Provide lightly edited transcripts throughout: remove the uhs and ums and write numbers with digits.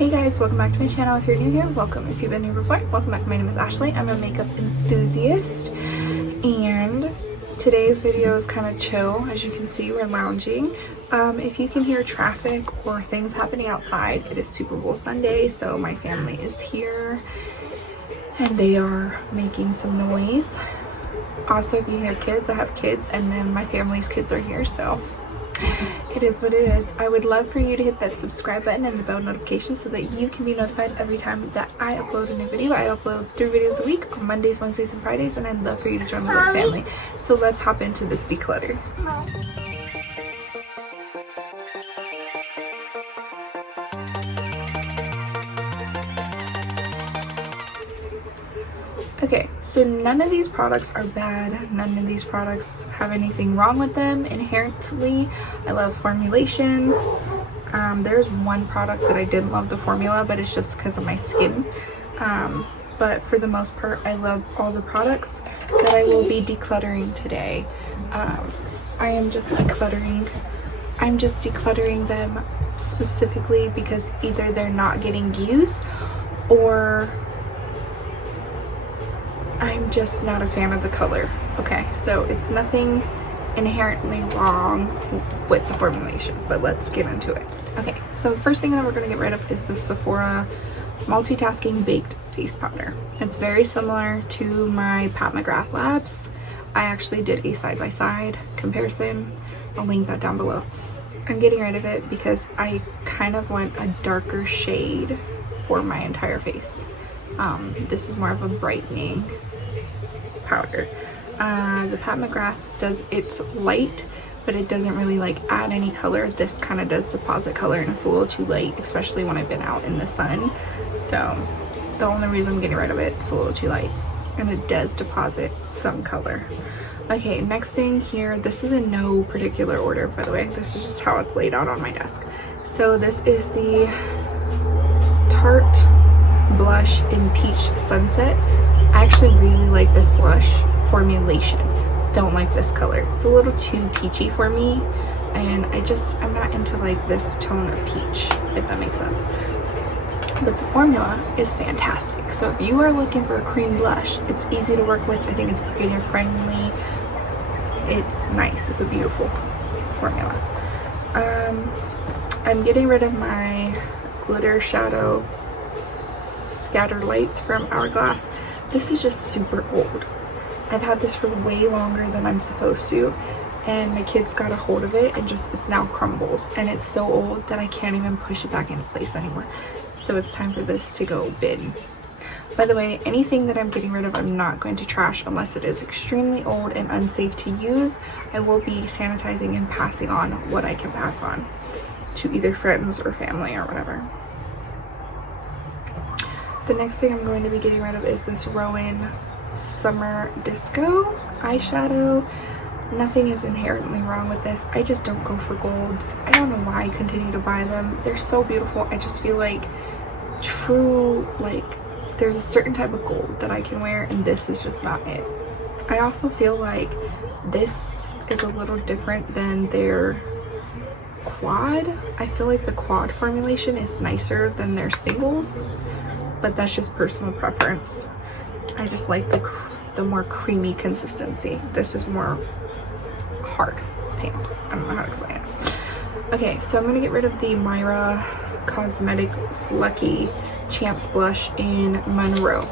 Hey guys, welcome back to my channel. If you're new here, welcome. If you've been here before, welcome back. My name is Ashley. I'm a makeup enthusiast, and today's video is kind of chill. As you can see, we're lounging. If you can hear traffic or things happening outside, it is Super Bowl Sunday, so my family is here and they are making some noise. Also, if you hear kids, I have kids, and then my family's kids are here, so it is what it is. I would love for you to hit that subscribe button and the bell notification so that you can be notified every time that I upload a new video. I upload 3 videos a week on Mondays, Wednesdays, and Fridays, and I'd love for you to join my little family. So let's hop into this declutter. Okay, so none of these products are bad. None of these products have anything wrong with them inherently. I love formulations. There's one product that I didn't love the formula, but it's just because of my skin. But for the most part, I love all the products that I will be decluttering today. I'm just decluttering them specifically because either they're not getting used or I'm just not a fan of the color. Okay, so it's nothing inherently wrong with the formulation, but let's get into it. Okay, so the first thing that we're going to get rid of is the Sephora Multitasking Baked Face Powder. It's very similar to my Mcgrath Labs. I actually did a side-by-side comparison. I'll link that down below. I'm getting rid of it because I kind of want a darker shade for my entire face. This is more of a brightening powder. The Mcgrath does, it's light, but it doesn't really like add any color. This kind of does deposit color, and it's a little too light, especially when I've been out in the sun. So the only reason I'm getting rid of it, it's a little too light, and it does deposit some color. Okay, next thing here, this is in no particular order, by the way. This is just how it's laid out on my desk. So this is the Tarte blush in Peach Sunset. I actually really like this blush formulation. Don't like this color. It's a little too peachy for me, and I'm not into like this tone of peach, if that makes sense. But the formula is fantastic. So if you are looking for a cream blush, it's easy to work with. I think it's beginner friendly. It's nice. It's a beautiful formula. I'm getting rid of my glitter shadow scattered lights from Hourglass. This is just super old. I've had this for way longer than I'm supposed to, and my kids got a hold of it and it's now crumbles, and it's so old that I can't even push it back into place anymore. So it's time for this to go bin. By the way, anything that I'm getting rid of, I'm not going to trash unless it is extremely old and unsafe to use. I will be sanitizing and passing on what I can pass on to either friends or family or whatever. The next thing I'm going to be getting rid of is this Rowan Summer Disco eyeshadow. Nothing is inherently wrong with this. I just don't go for golds. I don't know why I continue to buy them. They're so beautiful. I just feel like there's a certain type of gold that I can wear, and this is just not it. I also feel like this is a little different than their quad. I feel like the quad formulation is nicer than their singles, but that's just personal preference. I just like the more creamy consistency. This is more hard pan. I don't know how to explain it. Okay, so I'm gonna get rid of the Myra Cosmetics Lucky Chance Blush in Monroe.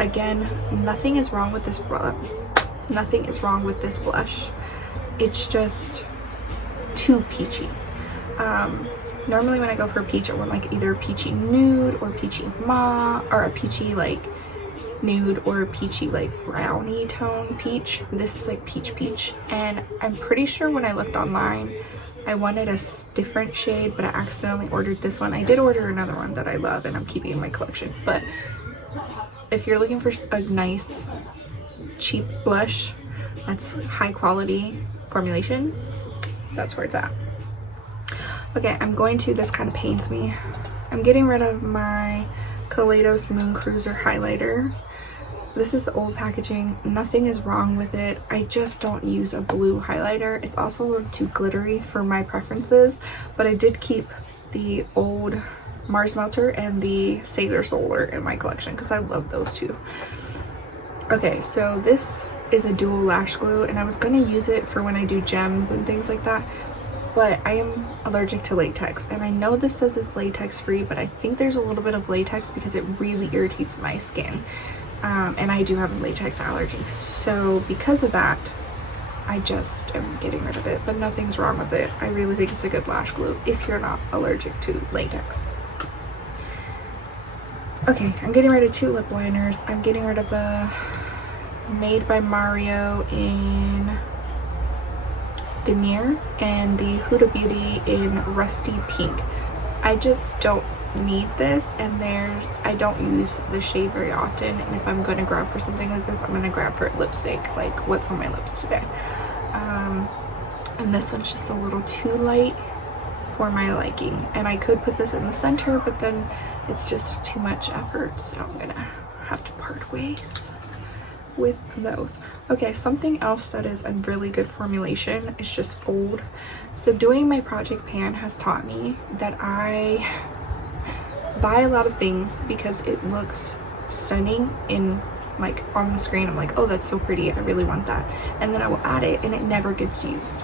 Again, nothing is wrong with this product. Nothing is wrong with this blush. It's just too peachy. Normally when I go for a peach, I want like either a peachy nude or peachy mauve, or a peachy like nude or a peachy like brownie tone peach. This is like peach, and I'm pretty sure when I looked online I wanted a different shade, but I accidentally ordered this one. I did order another one that I love and I'm keeping in my collection, but if you're looking for a nice cheap blush that's high quality formulation, that's where it's at. Okay, this kind of pains me. I'm getting rid of my Kaleidos Moon Cruiser highlighter. This is the old packaging. Nothing is wrong with it. I just don't use a blue highlighter. It's also a little too glittery for my preferences, but I did keep the old Mars Melter and the Sailor Solar in my collection because I love those two. Okay, so this is a dual lash glue, and I was going to use it for when I do gems and things like that, but I am allergic to latex, and I know this says it's latex free, but I think there's a little bit of latex because it really irritates my skin, and I do have a latex allergy. So because of that, I just am getting rid of it, but nothing's wrong with it. I really think it's a good lash glue if you're not allergic to latex. Okay, I'm getting rid of 2 lip liners. I'm getting rid of the Made by Mario in Demure and the Huda Beauty in Rusty Pink. I just don't need this, and I don't use the shade very often, and if I'm going to grab for something like this, I'm going to grab for lipstick, like what's on my lips today. And this one's just a little too light for my liking, and I could put this in the center, but then it's just too much effort, so I'm gonna have to part ways with those. Okay, something else that is a really good formulation is just old. So doing my project pan has taught me that I buy a lot of things because it looks stunning in like on the screen. I'm like, oh, that's so pretty, I really want that, and then I will add it and it never gets used,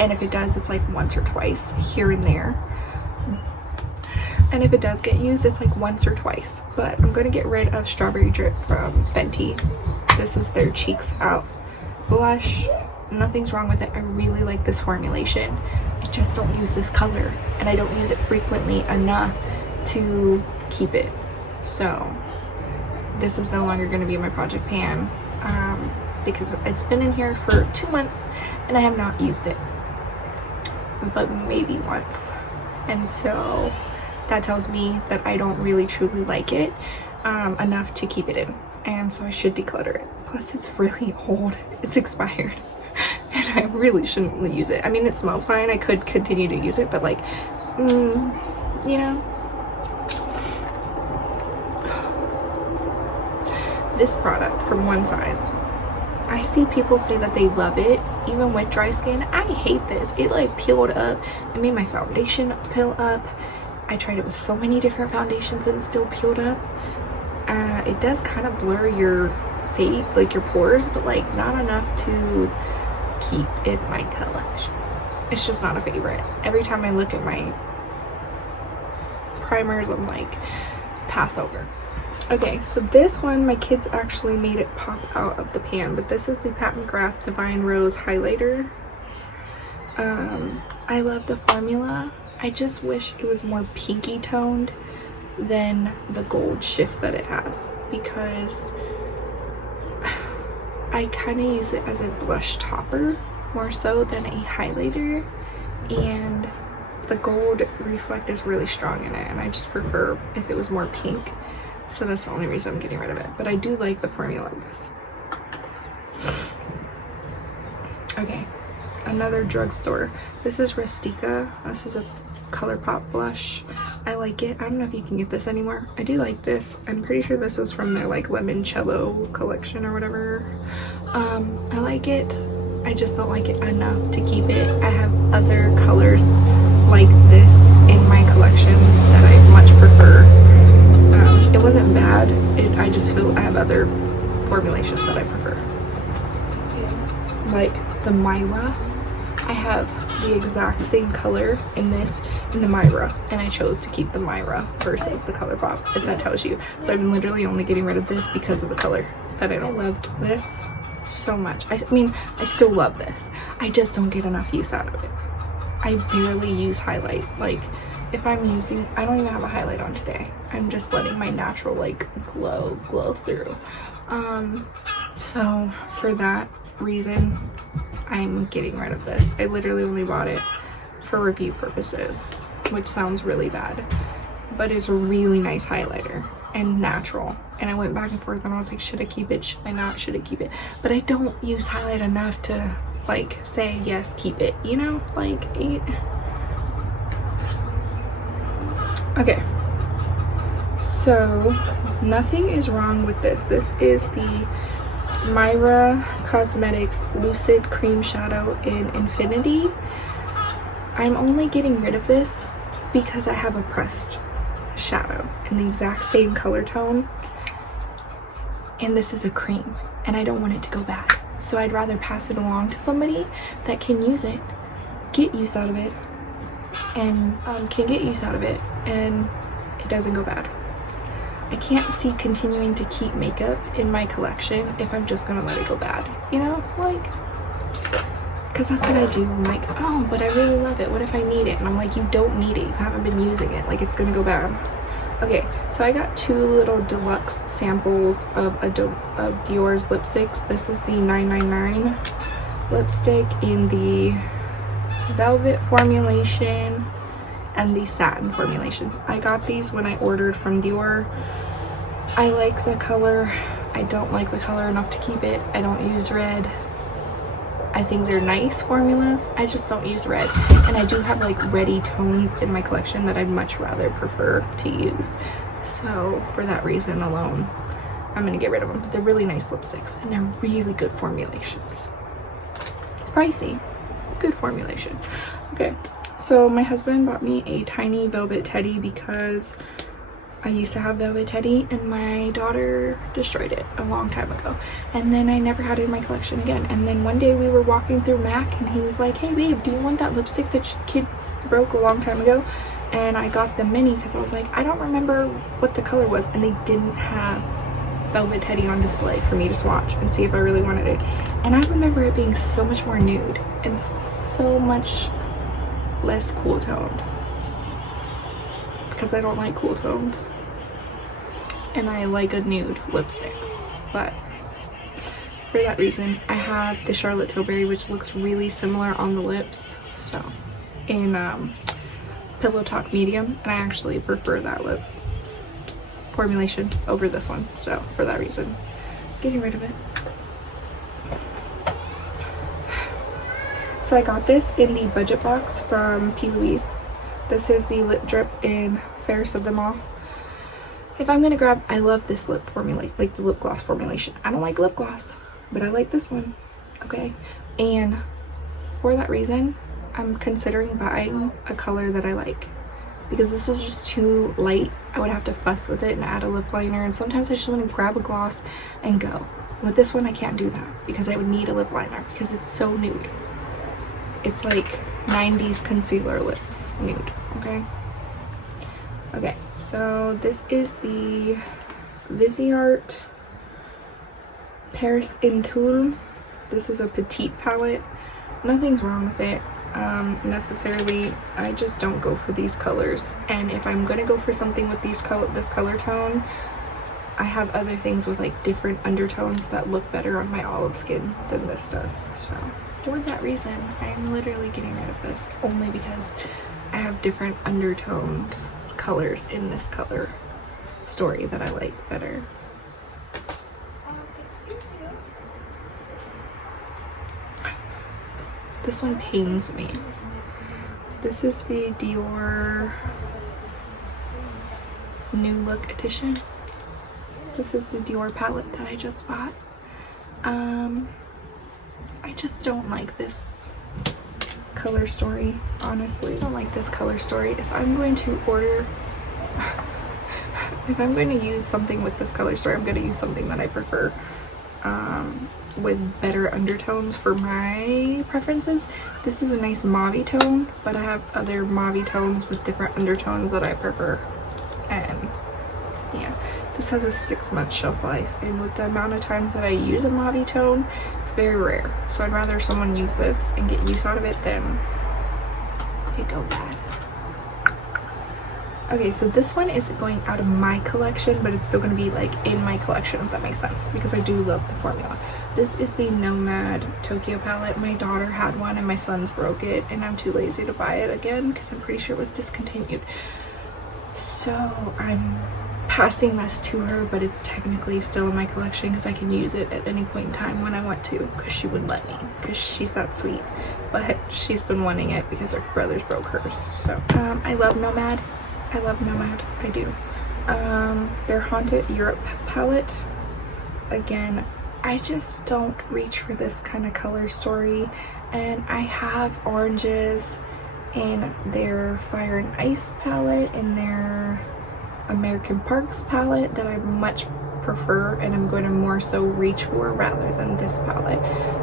and if it does, it's like once or twice here and there, and if it does get used, it's like once or twice. But I'm going to get rid of Strawberry Drip from Fenty. This is their Cheeks Out blush. Nothing's wrong with it. I really like this formulation. I just don't use this color, and I don't use it frequently enough to keep it. So this is no longer going to be in my project pan because it's been in here for 2 months and I have not used it, but maybe once. And so that tells me that I don't really truly like it enough to keep it in, and so I should declutter it. Plus it's really old, it's expired, and I really shouldn't use it. I mean, it smells fine, I could continue to use it, but like, you know. This product from One Size, I see people say that they love it even with dry skin. I hate this. It like peeled up. It made my foundation peel up. I tried it with so many different foundations and it still peeled up. It does kind of blur your face, like your pores, but like not enough to keep in my collection. It's just not a favorite. Every time I look at my primers, I'm like, pass over. Okay, so this one, my kids actually made it pop out of the pan, but this is the Mcgrath Divine Rose Highlighter. I love the formula. I just wish it was more pinky toned than the gold shift that it has, because I kind of use it as a blush topper more so than a highlighter, and the gold reflect is really strong in it, and I just prefer if it was more pink. So that's the only reason I'm getting rid of it, but I do like the formula of this. Okay, another drugstore. This is Rustica. This is a ColourPop blush. I like it. I don't know if you can get this anymore. I do like this. I'm pretty sure this is from their like Limoncello collection or whatever. I like it. I just don't like it enough to keep it. I have other colors like this in my collection that I much prefer. It wasn't bad. I just feel I have other formulations that I prefer. Like the Myra. I have the exact same color in this in the Myra, and I chose to keep the Myra versus the ColourPop, if that tells you. So I'm literally only getting rid of this because of the color that I don't. I loved this so much. I mean, I still love this. I just don't get enough use out of it. I barely use highlight. Like, if I'm using, I don't even have a highlight on today. I'm just letting my natural like glow through. So for that reason, I'm getting rid of this. I literally only bought it for review purposes, which sounds really bad, but it's a really nice highlighter and natural. And I went back and forth and I was like, should I keep it? Should I not? Should I keep it? But I don't use highlight enough to like say yes, keep it, you know, like okay, so nothing is wrong with this. This is the Myra Cosmetics Lucid Cream Shadow in Infinity. I'm only getting rid of this because I have a pressed shadow in the exact same color tone, and this is a cream, and I don't want it to go bad. So I'd rather pass it along to somebody that can use it, get use out of it, and it doesn't go bad. I can't see continuing to keep makeup in my collection if I'm just gonna let it go bad, you know, like, because that's what I do. I'm like, oh, but I really love it, what if I need it? And I'm like, you don't need it, you haven't been using it, like, it's gonna go bad. Okay, so I got 2 little deluxe samples of Dior's lipsticks. This is the 999 lipstick in the velvet formulation and the satin formulation. I got these when I ordered from Dior. I like the color. I don't like the color enough to keep it. I don't use red. I think they're nice formulas. I just don't use red. And I do have like reddy tones in my collection that I'd much rather prefer to use. So for that reason alone, I'm gonna get rid of them. But they're really nice lipsticks and they're really good formulations. Pricey, good formulation. Okay, so my husband bought me a tiny velvet teddy because I used to have velvet teddy and my daughter destroyed it a long time ago, and then I never had it in my collection again. And then one day we were walking through MAC and he was like, hey babe, do you want that lipstick that kid broke a long time ago? And I got the mini because I was like, I don't remember what the color was, and they didn't have velvet teddy on display for me to swatch and see if I really wanted it. And I remember it being so much more nude and so much less cool toned, because I don't like cool tones and I like a nude lipstick. But for that reason, I have the Charlotte Tilbury, which looks really similar on the lips, so in Pillow Talk medium, and I actually prefer that lip formulation over this one. So for that reason, getting rid of it. So I got this in the budget box from P. Louise. This is the lip drip in Fairest of Them All. If I'm gonna grab, I love this lip formula, like the lip gloss formulation. I don't like lip gloss, but I like this one, okay? And for that reason, I'm considering buying a color that I like, because this is just too light. I would have to fuss with it and add a lip liner, and sometimes I just want to grab a gloss and go. With this one, I can't do that because I would need a lip liner because it's so nude. It's like 90s concealer lips nude, okay? Okay, so this is the Viseart Paris Intoul. This is a petite palette. Nothing's wrong with it necessarily. I just don't go for these colors, and if I'm gonna go for something with this color tone, I have other things with like different undertones that look better on my olive skin than this does. So for that reason, I'm literally getting rid of this, only because I have different undertoned colors in this color story that I like better. This one pains me. This is the Dior New Look edition. This is the Dior palette that I just bought. I just don't like this color story, honestly. I just don't like this color story. If I'm going to order, if I'm going to use something with this color story, I'm going to use something that I prefer, with better undertones for my preferences. This is a nice mauve tone, but I have other mauve tones with different undertones that I prefer. And yeah, this has a 6-month shelf life, and with the amount of times that I use a mauve tone, it's very rare. So I'd rather someone use this and get use out of it than it go bad. Okay, so this one is going out of my collection, but it's still going to be like in my collection, if that makes sense, because I do love the formula. This is the Nomad Tokyo palette. My daughter had one and my son's broke it, and I'm too lazy to buy it again because I'm pretty sure it was discontinued. So I'm passing this to her, but it's technically still in my collection because I can use it at any point in time when I want to, because she would let me, because she's that sweet. But she's been wanting it because her brothers broke hers. So I love Nomad. I love Nomad, I do. Their Haunted Europe palette, again, I just don't reach for this kind of color story, and I have oranges in their Fire and Ice palette, in their American Parks palette that I much prefer and I'm going to more so reach for rather than this palette.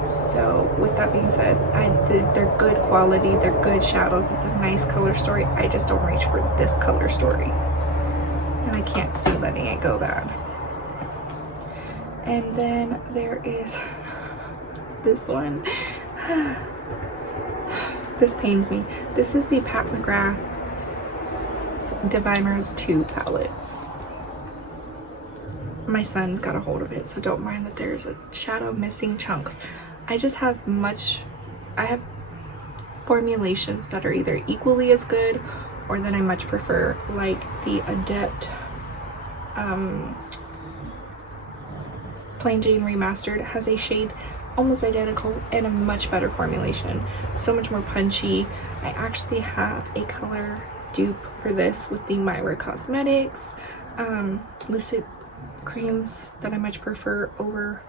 So with that being said, they're good quality, they're good shadows, it's a nice color story. I just don't reach for this color story, and I can't see letting it go bad. And then there is this one. This pains me. This is the Pat McGrath Divine Rose 2 palette. My son got a hold of it, so don't mind that there's a shadow missing chunks. I have formulations that are either equally as good or that I much prefer, like the Adept Plain Jane Remastered has a shade almost identical and a much better formulation, so much more punchy. I actually have a color dupe for this with the Myra Cosmetics Lucid creams that I much prefer over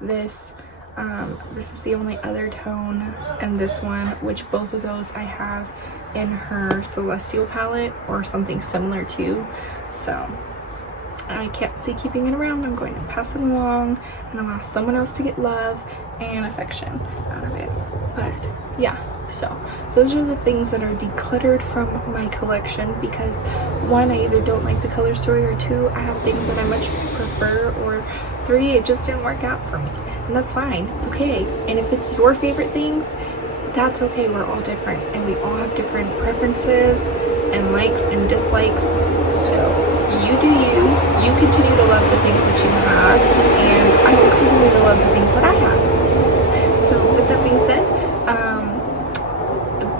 this. This is the only other tone, and this one, which both of those I have in her Celestial palette or something similar to. So I can't see keeping it around. I'm going to pass it along and allow someone else to get love and affection out of it. But yeah, so those are the things that are decluttered from my collection, because one, I either don't like the color story, or two, I have things that I much prefer, or three, it just didn't work out for me. And that's fine, it's okay. And if it's your favorite things, that's okay. We're all different and we all have different preferences and likes and dislikes. So you do you continue to love the things that you have, and I will continue to love the things that I have. So with that being said,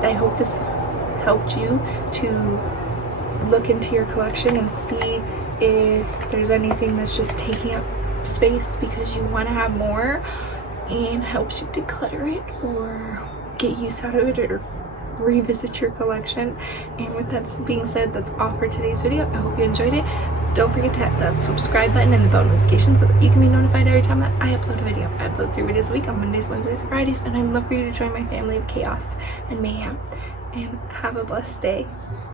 I hope this helped you to look into your collection and see if there's anything that's just taking up space because you want to have more, and helps you declutter it or get use out of it or revisit your collection. And with that being said, that's all for today's video. I hope you enjoyed it. Don't forget to hit that subscribe button and the bell notification so that you can be notified every time that I upload a video. I upload 3 videos a week on Mondays, Wednesdays, and Fridays, and I'd love for you to join my family of chaos and mayhem. And have a blessed day.